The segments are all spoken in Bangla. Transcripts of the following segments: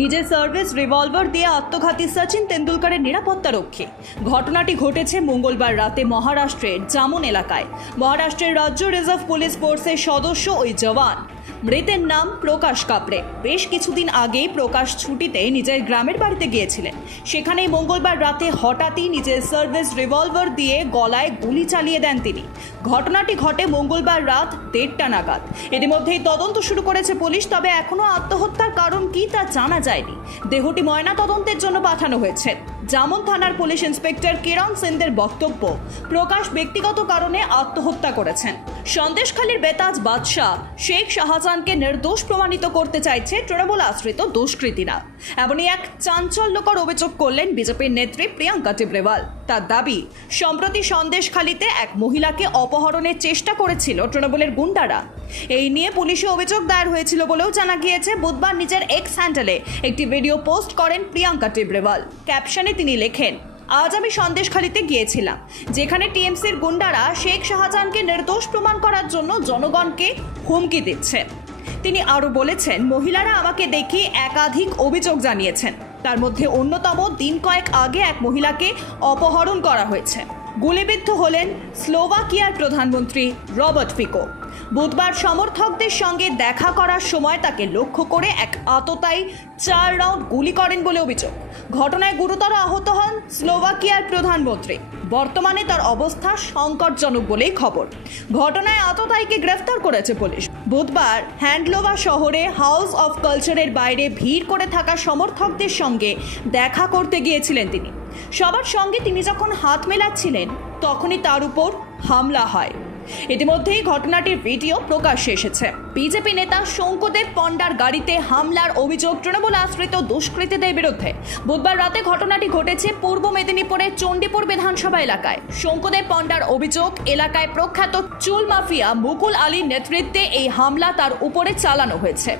নিজের সার্ভিস রিভলভার দিয়ে আত্মঘাতী সচিন তেন্ডুলকরের নিরাপত্তারক্ষী। ঘটনাটি ঘটেছে মঙ্গলবার রাতে মহারাষ্ট্রের জামুন এলাকায়। মহারাষ্ট্রের রাজ্য রিজার্ভ পুলিশ ফোর্সের সদস্য ওই জওয়ান। মৃতের নাম প্রকাশ কাপড়ে। বেশ কিছুদিন আগেই প্রকাশ ছুটিতে নিজের গ্রামের বাড়িতে গিয়েছিলেন। সেখানেই মঙ্গলবার রাতে হঠাৎই নিজের সার্ভিস রিভলভার দিয়ে গলায় গুলি চালিয়ে দেন তিনি। ঘটনাটি ঘটে মঙ্গলবার রাত 1:30 নাগাদ। ইতিমধ্যেই তদন্ত শুরু করেছে পুলিশ, তবে এখনো আত্মহত্যার কারণ কি তা জানা যায়নি। দেহটি ময়না তদন্তের জন্য পাঠানো হয়েছে। জামুন থানার পুলিশ ইন্সপেক্টর কিরণ সিংদের বক্তব্য, প্রকাশ ব্যক্তিগত কারণে আত্মহত্যা করেছেন। সন্দেশখালীর বেতাজ বাদশাহ শেখ শাহজাহানকে নির্দোষ প্রমাণিত করতে চাইছে তৃণমূল আশ্রিত দুষ্কৃতীরা। এমনই এক চাঞ্চল্যকর অভিযোগ করলেন বিজেপির নেত্রী প্রিয়াঙ্কা টিবরেওয়াল। তার দাবি, সম্প্রতি সন্দেশখালীতে এক মহিলাকে অপহরণের চেষ্টা করেছিল তৃণমূলের গুন্ডারা। এই নিয়ে পুলিশে অভিযোগ দায়ের হয়েছিল বলেও জানা গিয়েছে। বুধবার নিজের এক্স হ্যান্ডেলে একটি ভিডিও পোস্ট করেন প্রিয়াঙ্কা টিবরেওয়াল। ক্যাপশনে তিনি লেখেন, আজ আমি সন্দেশখালীতে গিয়েছিলাম, যেখানে টিএমসির গুন্ডারা শেখ শাহজাহানকে নির্দোষ প্রমাণ করার জন্য জনগণকে হুমকি দিচ্ছে। তিনি আরও বলেছেন, মহিলারা আমাকে দেখে একাধিক অভিযোগ জানিয়েছেন। তার মধ্যে অন্যতম, দিন কয়েক আগে এক মহিলাকে অপহরণ করা হয়েছে। গুলিবিদ্ধ হলেন স্লোভাকিয়ার প্রধানমন্ত্রী রবার্ট ফিকো। বুধবার সমর্থকদের সঙ্গে দেখা করার সময় তাকে লক্ষ্য করে এক আততায়ী 4 রাউন্ড গুলি করেন বলে অভিযোগ। ঘটনায় গুরুতর আহত হন স্লোভাকিয়ার প্রধানমন্ত্রী। বর্তমানে তার অবস্থা সংকটজনক বলেই খবর। ঘটনায় আততায়ীকে গ্রেফতার করেছে পুলিশ। বুধবার হ্যান্ডলোভা শহরে হাউস অফ কালচারের বাইরে ভিড় করে থাকা সমর্থকদের সঙ্গে দেখা করতে গিয়েছিলেন তিনি। সবার সঙ্গে তিনি যখন হাত মেলাচ্ছিলেন, তখনই তার উপর হামলা হয়। ইতিমধ্যেই ঘটনাটির ভিডিও প্রকাশ্যে এসেছে। বিজেপি নেতা শঙ্কুদেব পণ্ডার গাড়িতে হামলার অভিযোগ তৃণমূল আশ্রিত দুষ্কৃতীদের বিরুদ্ধে। বুধবার রাতে ঘটনাটি ঘটেছে পূর্ব মেদিনীপুরের চণ্ডীপুর বিধানসভা এলাকায়। শঙ্কুদেব পণ্ডার অভিযোগ, এলাকায় প্রখ্যাত চুল মাফিয়া মুকুল আলীর নেতৃত্বে এই হামলা তার উপরে চালানো হয়েছে।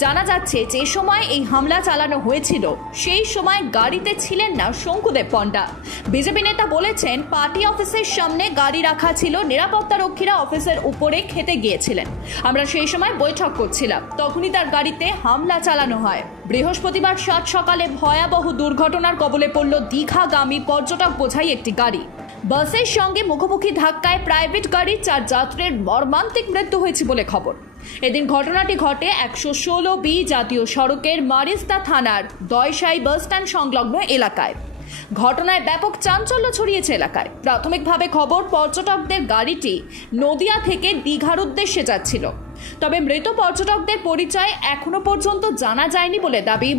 জানা যাচ্ছে, যে সময় এই হামলা চালানো হয়েছিল সেই সময় গাড়িতে ছিলেন না শঙ্কুদেব পণ্ডা। বিজেপি নেতা বলেছেন, পার্টি অফিসের সামনে গাড়ি রাখা ছিল, নিরাপত্তারক্ষীরা অফিসের উপরে খেতে গিয়েছিলেন। আমরা সেই সময় বৈঠক করছিলাম, তখনই তার গাড়িতে হামলা চালানো হয়। বৃহস্পতিবার সাত সকালে ভয়াবহ দুর্ঘটনার কবলে পড়ল দীঘাগামী পর্যটক বোঝাই একটি গাড়ি। বাসের সঙ্গে মুখোমুখি ধাক্কায় প্রাইভেট গাড়ির 4 যাত্রীর মর্মান্তিক মৃত্যু হয়েছে বলে খবর। এদিন ঘটনাটি ঘটে 116B জাতীয় সড়কের মারিস্তা থানার দয়সাই বাসস্ট্যান্ড সংলগ্ন এলাকায়। ঘটনায় ব্যাপক চাঞ্চল্য ছড়িয়েছে এলাকায়। প্রাথমিকভাবে খবর, পর্যটকদের গাড়িটি নদিয়া থেকে দীঘার উদ্দেশ্যে যাচ্ছিল। তবে মৃত পর্যটকদের পরিচয় এখনো পর্যন্ত জানা যায়নি বলে দাবি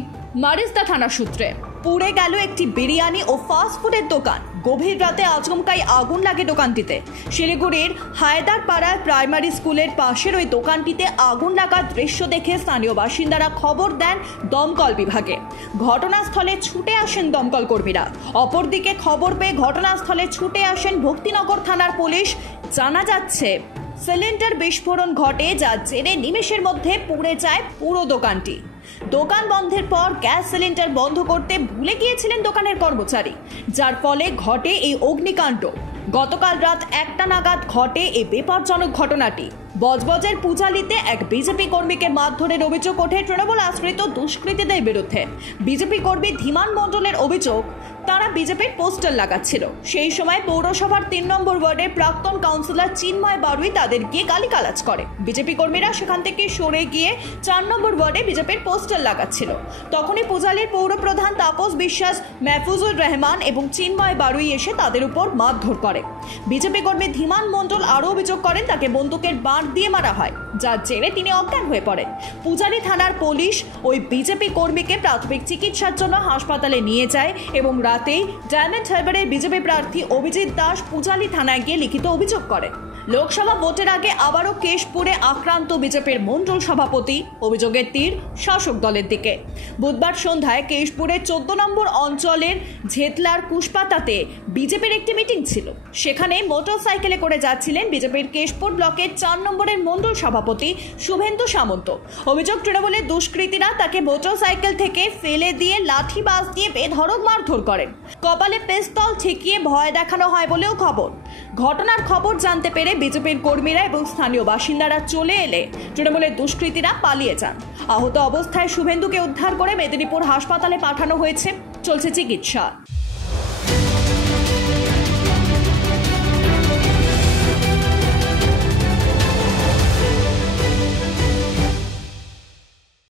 মারিস্তা থানা সূত্রে। পুড়ে গেল একটি বিরিয়ানি ও ফাস্টফুডের দোকান। গভীর রাতে আচমকাই আগুন লাগে দোকানটিতে। শিলিগুড়ির হায়দারপাড়ার প্রাইমারি স্কুলের পাশের ওই দোকানটিতে আগুন লাগার দৃশ্য দেখে স্থানীয় বাসিন্দারা খবর দেন দমকল বিভাগে। ঘটনাস্থলে ছুটে আসেন দমকল কর্মীরা। অপরদিকে খবর পেয়ে ঘটনাস্থলে ছুটে আসেন ভক্তিনগর থানার পুলিশ। জানা যাচ্ছে, সিলিন্ডার বিস্ফোরণ ঘটে, যার জেরে নিমেষের মধ্যে পুড়ে যায় পুরো দোকানটি। দোকান বন্ধের পর গ্যাস সিলিন্ডার বন্ধ করতে ভুলে গিয়েছিলেন দোকানের কর্মচারী, যার ফলে ঘটে এই অগ্নিকাণ্ড। গতকাল রাত 1টা নাগাদ ঘটে এই বিপজ্জনক ঘটনাটি। বজবজের পূজালিতে এক বিজেপি কর্মীকে মারধরের অভিযোগ ওঠে তৃণমূল আশ্রিত দুষ্কৃতীদের বিরুদ্ধে। বিজেপি কর্মী ধীমান মণ্ডলের অভিযোগ, তারা বিজেপির পোস্টার লাগাচ্ছিল। সেই সময় পৌরসভার 3 নম্বর ওয়ার্ডের প্রাক্তন কাউন্সিলর চিন্ময় বারুই তাদের গিয়ে গালিগালাজ করে। বিজেপি কর্মীরা সেখান থেকে সরে গিয়ে 4 নম্বর ওয়ার্ডে বিজেপির পোস্টার লাগাচ্ছিল। তখনই পূজালির পৌরপ্রধান তাপস বিশ্বাস, মেহফুজুর রহমান এবং চিন্ময় বারুই এসে তাদের উপর মারধর করে। বিজেপি কর্মী ধীমান মণ্ডল আরও অভিযোগ করেন, তাকে বন্দুকের বাঁট দিয়ে মারা হয়, যার জেরে তিনি অজ্ঞান হয়ে পড়েন। পূজালি থানার পুলিশ ওই বিজেপি কর্মীকে প্রাথমিক চিকিৎসার জন্য হাসপাতালে নিয়ে যায় এবং রাতেই ডায়মন্ড হারবারের বিজেপি প্রার্থী অভিজিৎ দাস পূজালি থানায় গিয়ে লিখিত অভিযোগ করেন। লোকসভা ভোটের আগে আবারও কেশপুরে আক্রান্ত বিজেপির মণ্ডল সভাপতি। অভিযোগের তীর শাসক দলের দিকে। বুধবার সন্ধ্যায় কেশপুরের 14 নম্বর অঞ্চলের ঝেতলার কুশপাতাতে বিজেপির একটি মিটিং ছিল। সেখানে মোটরসাইকেলে করে যাচ্ছিলেন বিজেপির কেশপুর ব্লকের 4 নম্বরের মণ্ডল সভাপতি শুভেন্দু সামন্ত। অভিযোগ, তৃণমূলের দুষ্কৃতীরা তাকে মোটরসাইকেল থেকে ফেলে দিয়ে লাঠি বাস দিয়ে বেধড়ক মারধর করেন। কপালে পিস্তল ঠেকিয়ে ভয় দেখানো হয় বলেও খবর। ঘটনার খবর জানতে পেরে বিজেপির কর্মীরা এবং স্থানীয় বাসিন্দারা চলে এলে তৃণমূলের দুষ্কৃতীরা পালিয়ে যান। আহত অবস্থায় শুভেন্দুকে উদ্ধার করে মেদিনীপুর হাসপাতালে পাঠানো হয়েছে, চলছে চিকিৎসা।